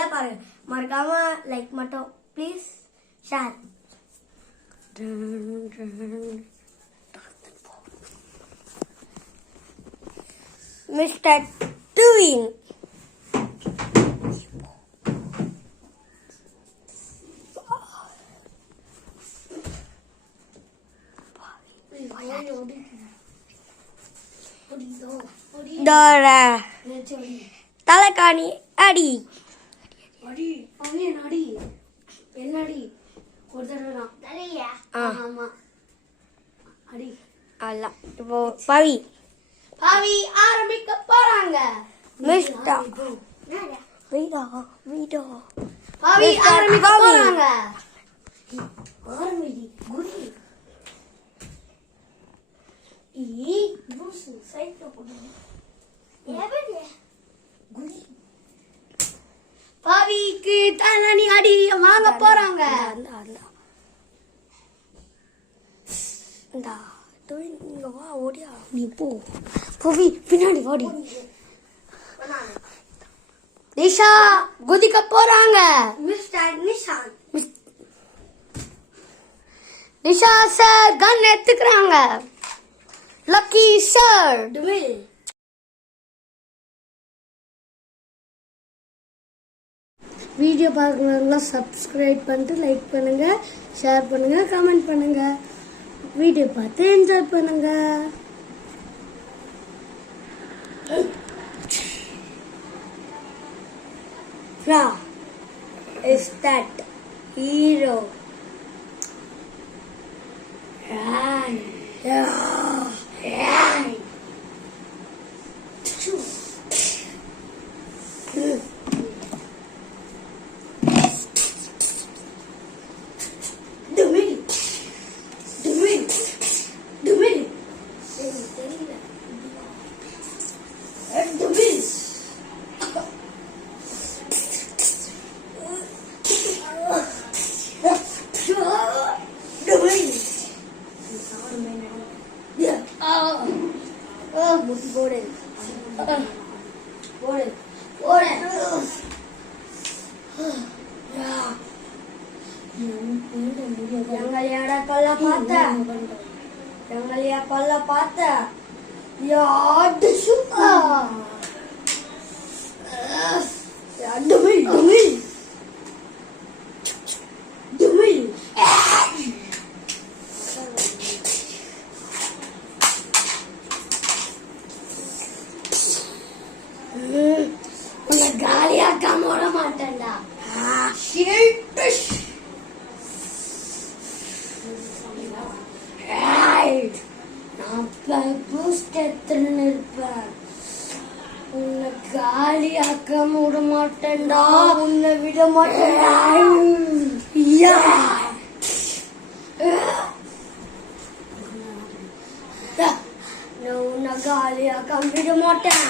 நீங்களே பாருங்க. மறக்காம லைக் மட்டும் ப்ளீஸ் ஷேர். மிஸ்டர் டுவின் தலைக்காணி அடி அடி அடி என்னடி ஒரு தடவை தான். ஆமா அடி அல்ல. இப்போ பவி ஆரம்பிக்க போறாங்க. மிஸ்டர் வீடா வீடா பவி ஆரம்பிக்க போறாங்க. ஆரம்பிடி குடி லூசு சைட்ல போடு. பவிக்கு தண்ணி அடி வாங்க போறாங்க. இங்க வா, ஓடியா நீ போ. பவி பின்னாடி ஓடி. நிஷா குதிக்க போறாங்க. மிஸ்டர் நிஷாந்த் நிஷா சார் கன் எடுத்துக்கிறாங்க. லக்கி சார் வீடியோ பார்க்கறவங்க சப்ஸ்கிரைப் பண்ணிட்டு லைக் பண்ணுங்க, ஷேர் பண்ணுங்க, கமெண்ட் பண்ணுங்க. வீடியோ பார்த்து என்ஜாய் பண்ணுங்க. is that hero? கொல்ல பார்த்த யாடு சும்மா டுமில் டுமில் டுமில் உன்னை காலியாக்காம விட மாட்டேன்டா. உன்னை காலியாக்காம விட மாட்டேன்டா. உன்னை விட மாட்டேன்டா. உன்னை காலியாக்காம விட மாட்டேன்.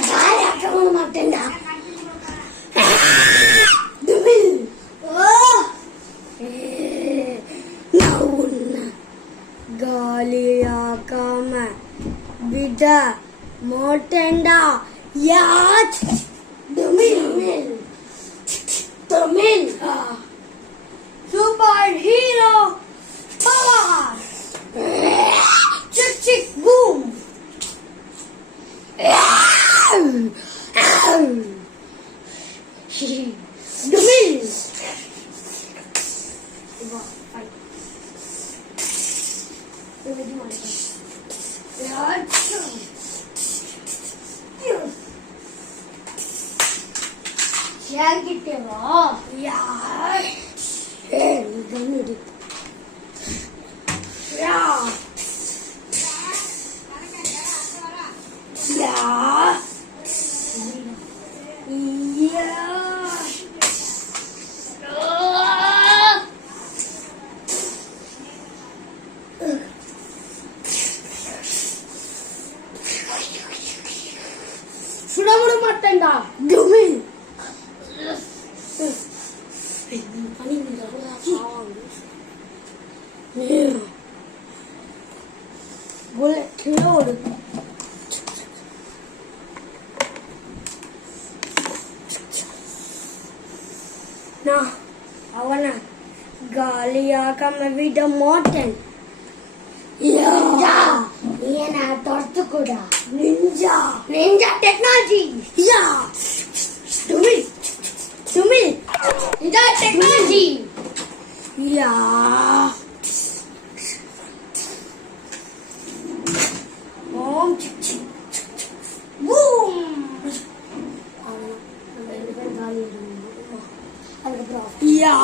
காலியாக்காம விட மாட்டேன்டா. யாச் Tamil Tamil super hero power சிக் சிக் பூம். Tamil Ini gimana? என்கிட்ட வா. நீ கண்ணு சுட விட மாட்டேன்டா. டொமின் புல்லட் லோடு நான் அவனை காலியாக்காம விட மாட்டேன். நீ என்ன தொடுத்துக்கூடா. Ninja ninja technology. யா டொமின் டொமின் நிஞ்சா டெக்னாலஜி. யா ஓம் சிச்சி பூம். யா